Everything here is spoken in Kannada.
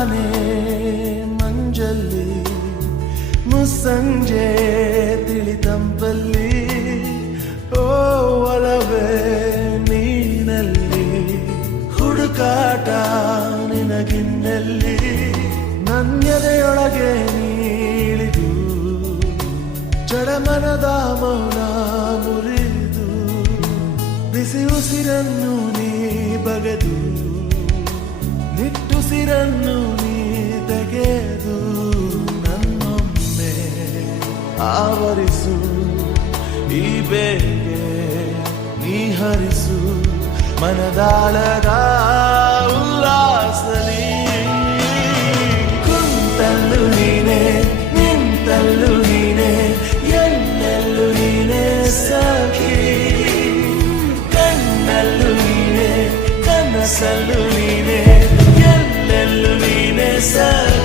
ತಾನೇ ಮಂಜಲ್ಲಿ ಮುಸ್ಸಂಜೆ ತಿಳಿತಂಪಲ್ಲಿ ಓ ಒಲವೇ ನೀನಲ್ಲಿ ಹುಡುಕಾಟ ನಿನಗಿನ್ನಲ್ಲಿ ನನ್ಯದೆಯೊಳಗೆ ನೀಳಿದು ಜಡಮನದ ಮೌನ ಮುರಿದು ಬಿಸಿ ಉಸಿರನ್ನು ನೀ ಬಗೆದು ನಿಟ್ಟುಸಿರನ್ನು ನೀ ತೆಗೆದು ನನ್ನೊಮ್ಮೆ ಆವರಿಸು ಈ ಬೇಗೆ ನೀ ಹರಿಸು ಮನದಾಳದ ಉಲ್ಲಾಸಲಿ ಕುಂತಲ್ಲು ನೀನೆ ನಿಂತಲ್ಲು ನೀನೆ ಎಲ್ಲೆಲ್ಲೂ ನೀನೆ ಸಖಿ ಕಣ್ಣಲ್ಲೂ ನೀನೆ ಕನಸಲ್ಲೂ ನೀನೆ ಎಲ್ಲೆಲ್ಲೂ ನೀನೆ ಸಖಿ